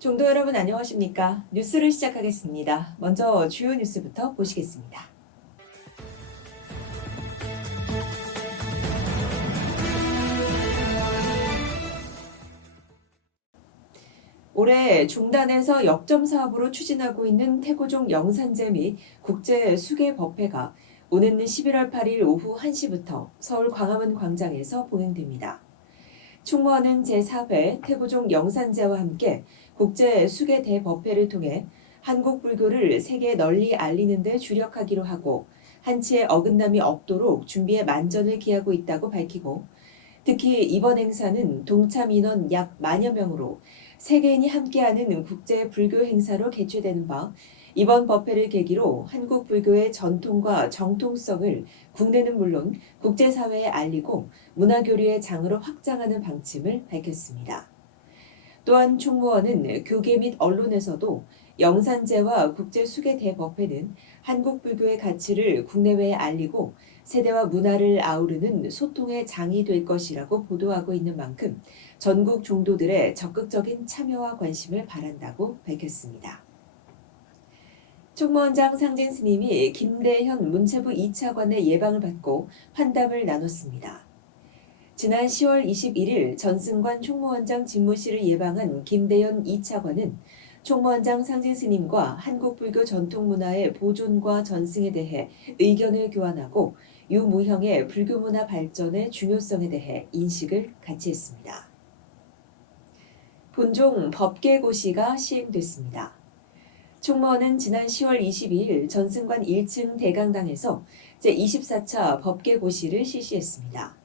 종도 여러분 안녕하십니까? 뉴스를 시작하겠습니다. 먼저 주요 뉴스부터 보시겠습니다. 올해 종단에서 역점 사업으로 추진하고 있는 태고종 영산제 및 국제 수계 법회가 오는 11월 8일 오후 1시부터 서울 광화문 광장에서 봉행됩니다. 총무원은 제4회 태고종 영산제와 함께 국제 수계 대법회를 통해 한국 불교를 세계에 널리 알리는 데 주력하기로 하고 한치의 어긋남이 없도록 준비에 만전을 기하고 있다고 밝히고, 특히 이번 행사는 동참 인원 약 10,000여 명으로 세계인이 함께하는 국제 불교 행사로 개최되는 바, 이번 법회를 계기로 한국 불교의 전통과 정통성을 국내는 물론 국제사회에 알리고 문화교류의 장으로 확장하는 방침을 밝혔습니다. 또한 총무원은 교계 및 언론에서도 영산제와 국제수계 대법회는 한국 불교의 가치를 국내외에 알리고 세대와 문화를 아우르는 소통의 장이 될 것이라고 보도하고 있는 만큼 전국 종도들의 적극적인 참여와 관심을 바란다고 밝혔습니다. 총무원장 상진 스님이 김대현 문체부 2차관의 예방을 받고 환담을 나눴습니다. 지난 10월 21일 전승관 총무원장 집무실을 예방한 김대현 2차관은 총무원장 상진 스님과 한국불교 전통문화의 보존과 전승에 대해 의견을 교환하고 유무형의 불교문화 발전의 중요성에 대해 인식을 같이 했습니다. 본종 법계고시가 시행됐습니다. 총무원은 지난 10월 22일 전승관 1층 대강당에서 제24차 법계고시를 실시했습니다.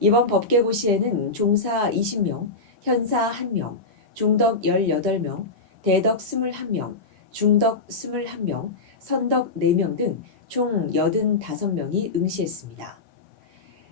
이번 법계고시에는 종사 20명, 현사 1명, 중덕 18명, 대덕 21명, 중덕 21명, 선덕 4명 등 총 85명이 응시했습니다.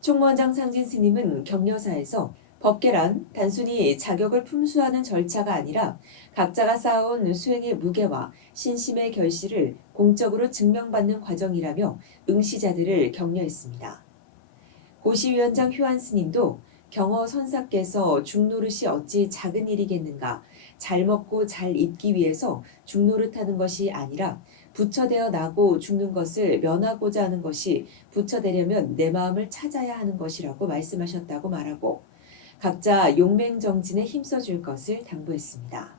총무원장 상진 스님은 격려사에서 법계란 단순히 자격을 품수하는 절차가 아니라 각자가 쌓아온 수행의 무게와 신심의 결실을 공적으로 증명받는 과정이라며 응시자들을 격려했습니다. 고시위원장 효한 스님도 경허 선사께서 죽노릇이 어찌 작은 일이겠는가, 잘 먹고 잘 입기 위해서 죽노릇하는 것이 아니라 부처되어 나고 죽는 것을 면하고자 하는 것이 부처되려면 내 마음을 찾아야 하는 것이라고 말씀하셨다고 말하고 각자 용맹정진에 힘써줄 것을 당부했습니다.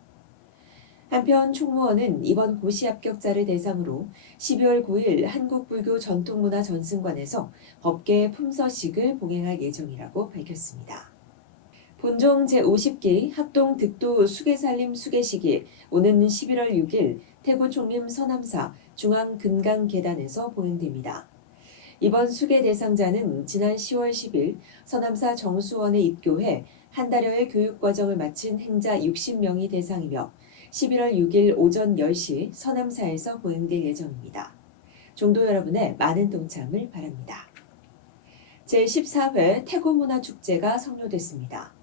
한편 총무원은 이번 고시 합격자를 대상으로 12월 9일 한국불교 전통문화 전승관에서 법계 품서식을 봉행할 예정이라고 밝혔습니다. 본종 제50기 합동 득도 수계살림 수계식이 오는 11월 6일 태구 총림 서남사 중앙금강계단에서 봉행됩니다. 이번 수계 대상자는 지난 10월 10일 서남사 정수원에 입교해 한 달여의 교육과정을 마친 행자 60명이 대상이며 11월 6일 오전 10시 서남사에서 봉행될 예정입니다. 종도 여러분의 많은 동참을 바랍니다. 제14회 태고문화축제가 성료됐습니다.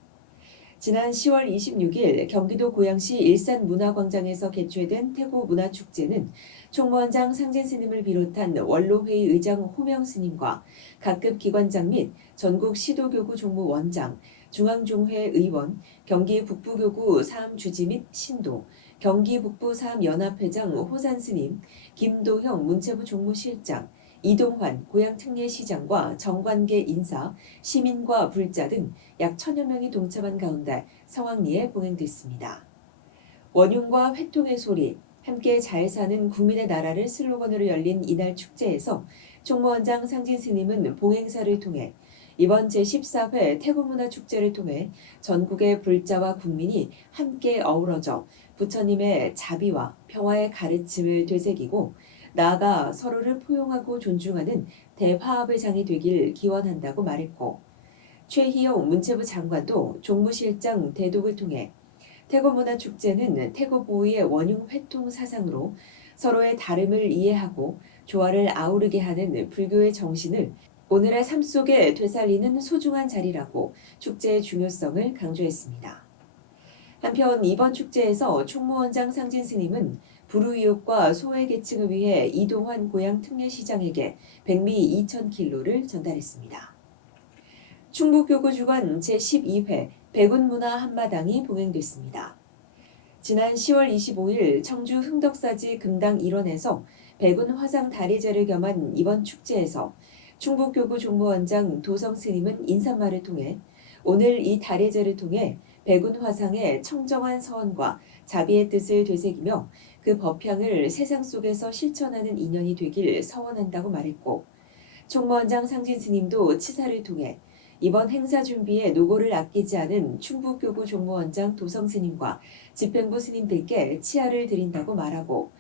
지난 10월 26일 경기도 고양시 일산문화광장에서 개최된 태고문화축제는 총무원장 상진 스님을 비롯한 원로회의 의장 호명 스님과 각급 기관장 및 전국 시도교구 종무원장, 중앙종회 의원, 경기 북부교구 사암주지 및 신도, 경기 북부 사암연합회장 호산 스님, 김도형 문체부 종무실장, 이동환 고양특례시장과 정관계 인사, 시민과 불자 등 약 1,000여 명이 동참한 가운데 성황리에 봉행됐습니다. 원흉과 회통의 소리, 함께 잘 사는 국민의 나라를 슬로건으로 열린 이날 축제에서 총무원장 상진 스님은 봉행사를 통해 이번 제14회 태고문화축제를 통해 전국의 불자와 국민이 함께 어우러져 부처님의 자비와 평화의 가르침을 되새기고 나아가 서로를 포용하고 존중하는 대화합의 장이 되길 기원한다고 말했고, 최희영 문체부 장관도 종무실장 대독을 통해 태고문화축제는 태고보위의 원흉회통 사상으로 서로의 다름을 이해하고 조화를 아우르게 하는 불교의 정신을 오늘의 삶 속에 되살리는 소중한 자리라고 축제의 중요성을 강조했습니다. 한편 이번 축제에서 총무원장 상진 스님은 불우이웃과 소외계층을 위해 이동환 고양특례시장에게 백미 2,000kg를 전달했습니다. 충북교구 주관 제12회 백운문화 한마당이 봉행됐습니다. 지난 10월 25일 청주 흥덕사지 금당 일원에서 백운 화상 다리제를 겸한 이번 축제에서 충북교구 종무원장 도성 스님은 인사말을 통해 오늘 이 다리제를 통해 백운 화상의 청정한 서원과 자비의 뜻을 되새기며 그 법향을 세상 속에서 실천하는 인연이 되길 서원한다고 말했고, 총무원장 상진 스님도 치사를 통해 이번 행사 준비에 노고를 아끼지 않은 충북교구 종무원장 도성 스님과 집행부 스님들께 치하를 드린다고 말하고,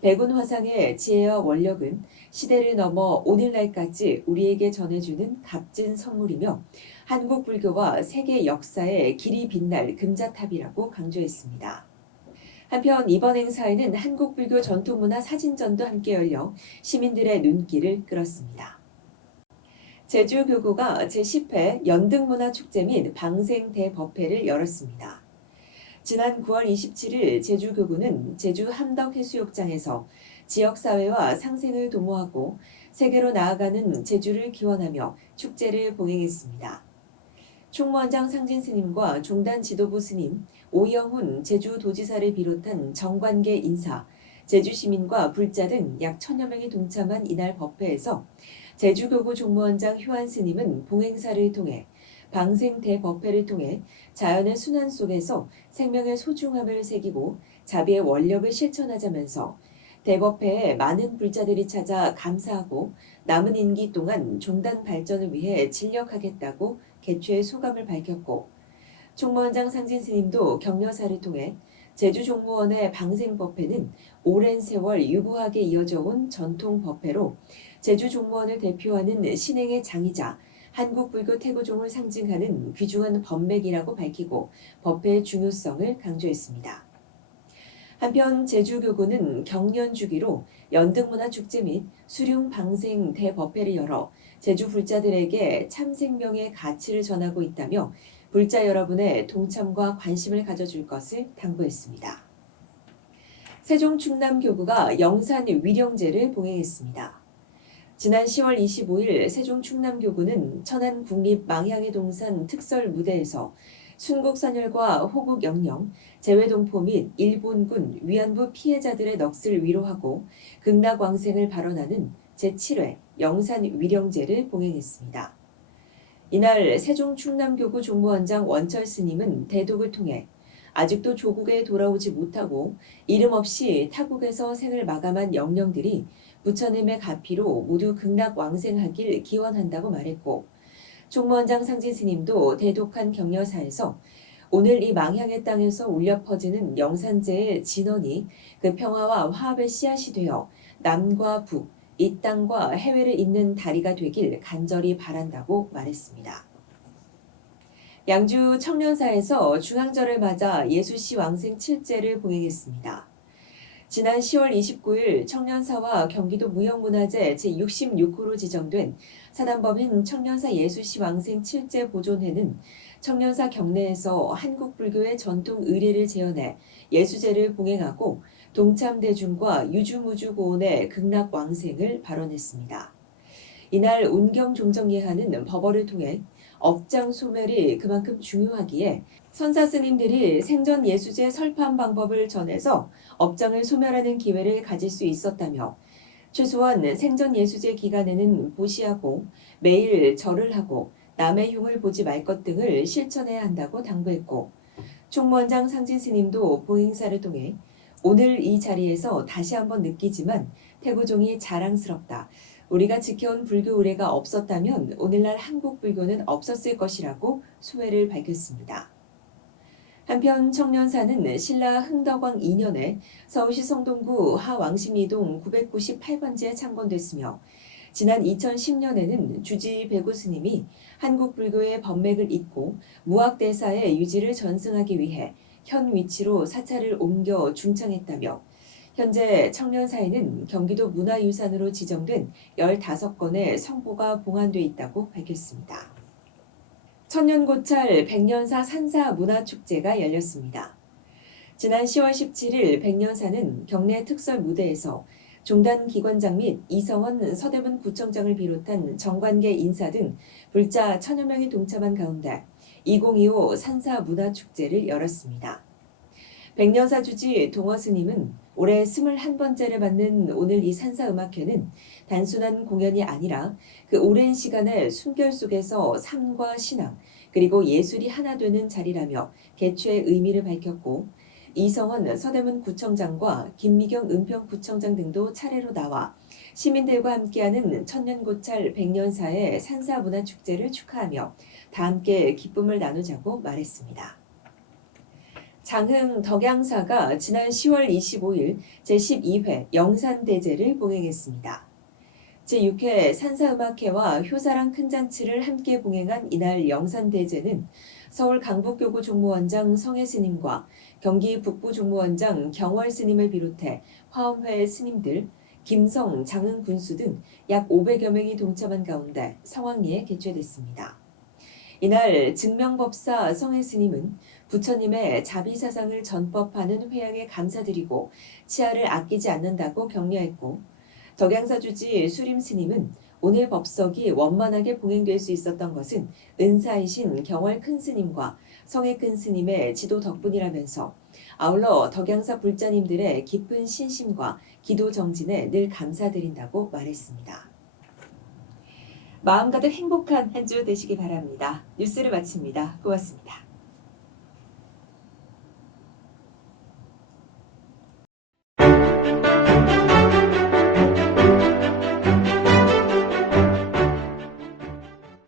백운 화상의 지혜와 원력은 시대를 넘어 오늘날까지 우리에게 전해주는 값진 선물이며 한국 불교와 세계 역사에 길이 빛날 금자탑이라고 강조했습니다. 한편 이번 행사에는 한국 불교 전통문화 사진전도 함께 열려 시민들의 눈길을 끌었습니다. 제주교구가 제10회 연등문화축제 및 방생대법회를 열었습니다. 지난 9월 27일 제주교구는 제주 함덕해수욕장에서 지역사회와 상생을 도모하고 세계로 나아가는 제주를 기원하며 축제를 봉행했습니다. 총무원장 상진 스님과 종단 지도부 스님, 오영훈 제주도지사를 비롯한 정관계 인사, 제주시민과 불자 등 약 1000여 명이 동참한 이날 법회에서 제주교구 종무원장 효한 스님은 봉행사를 통해 방생대법회를 통해 자연의 순환 속에서 생명의 소중함을 새기고 자비의 원력을 실천하자면서 대법회에 많은 불자들이 찾아 감사하고 남은 임기 동안 종단 발전을 위해 진력하겠다고 개최의 소감을 밝혔고, 총무원장 상진 스님도 격려사를 통해 제주종무원의 방생법회는 오랜 세월 유구하게 이어져 온 전통 법회로 제주종무원을 대표하는 신행의 장이자 한국불교 태고종을 상징하는 귀중한 법맥이라고 밝히고 법회의 중요성을 강조했습니다. 한편 제주교구는 경년 주기로 연등문화축제 및 수룡방생 대법회를 열어 제주 불자들에게 참생명의 가치를 전하고 있다며 불자 여러분의 동참과 관심을 가져줄 것을 당부했습니다. 세종충남교구가 영산 위령제를 봉행했습니다. 지난 10월 25일 세종충남교구는 천안 국립 망향의 동산 특설 무대에서 순국선열과 호국 영령, 재외동포 및 일본군 위안부 피해자들의 넋을 위로하고 극락왕생을 발언하는 제7회 영산 위령제를 봉행했습니다. 이날 세종충남교구 종무원장 원철 스님은 대독을 통해 아직도 조국에 돌아오지 못하고 이름 없이 타국에서 생을 마감한 영령들이 부처님의 가피로 모두 극락왕생하길 기원한다고 말했고, 총무원장 상진 스님도 대독한 격려사에서 오늘 이 망향의 땅에서 울려 퍼지는 영산제의 진원이 그 평화와 화합의 씨앗이 되어 남과 북, 이 땅과 해외를 잇는 다리가 되길 간절히 바란다고 말했습니다. 양주 청년사에서 중앙절을 맞아 예수씨 왕생 7제를 봉행했습니다. 지난 10월 29일 청년사와 경기도 무형문화재 제66호로 지정된 사단법인 청년사 예수씨 왕생 7제 보존회는 청년사 경내에서 한국불교의 전통 의례를 재현해 예수제를 봉행하고 동참대중과 유주무주고원의 극락왕생을 발언했습니다. 이날 운경종정예하는 법어를 통해 업장 소멸이 그만큼 중요하기에 선사 스님들이 생전 예수제 설판 방법을 전해서 업장을 소멸하는 기회를 가질 수 있었다며, 최소한 생전 예수제 기간에는 보시하고 매일 절을 하고 남의 흉을 보지 말 것 등을 실천해야 한다고 당부했고, 총무원장 상진 스님도 봉행사를 통해 오늘 이 자리에서 다시 한번 느끼지만 태고종이 자랑스럽다. 우리가 지켜온 불교 의례가 없었다면 오늘날 한국 불교는 없었을 것이라고 소회를 밝혔습니다. 한편 청년사는 신라 흥덕왕 2년에 서울시 성동구 하왕십리동 998번지에 창건됐으며, 지난 2010년에는 주지 배구 스님이 한국 불교의 법맥을 잇고 무학대사의 유지를 전승하기 위해 현 위치로 사찰을 옮겨 중창했다며, 현재 청년사에는 경기도 문화유산으로 지정된 15건의 성보가 봉안돼 있다고 밝혔습니다. 천년고찰 백년사 산사 문화축제가 열렸습니다. 지난 10월 17일 백년사는 경내 특설 무대에서 종단 기관장 및 이성원 서대문 구청장을 비롯한 정관계 인사 등 불자 1000여 명이 동참한 가운데 2025 산사 문화축제를 열었습니다. 백년사 주지 동어 스님은 올해 21번째를 받는 오늘 이 산사음악회는 단순한 공연이 아니라 그 오랜 시간의 숨결 속에서 삶과 신앙 그리고 예술이 하나 되는 자리라며 개최의 의미를 밝혔고, 이성원 서대문 구청장과 김미경 은평구청장 등도 차례로 나와 시민들과 함께하는 천년고찰 백년사의 산사문화축제를 축하하며 다 함께 기쁨을 나누자고 말했습니다. 장흥 덕양사가 지난 10월 25일 제12회 영산대제를 봉행했습니다. 제6회 산사음악회와 효사랑 큰잔치를 함께 봉행한 이날 영산대제는 서울 강북교구 종무원장 성혜 스님과 경기 북부 종무원장 경월 스님을 비롯해 화엄회 스님들, 김성, 장흥 군수 등 약 500여 명이 동참한 가운데 성황리에 개최됐습니다. 이날 증명법사 성혜 스님은 부처님의 자비사상을 전법하는 회양에 감사드리고 치아를 아끼지 않는다고 격려했고, 덕양사 주지 수림 스님은 오늘 법석이 원만하게 봉행될 수 있었던 것은 은사이신 경월 큰 스님과 성혜 큰 스님의 지도 덕분이라면서 아울러 덕양사 불자님들의 깊은 신심과 기도 정진에 늘 감사드린다고 말했습니다. 마음 가득 행복한 한 주 되시기 바랍니다. 뉴스를 마칩니다. 고맙습니다.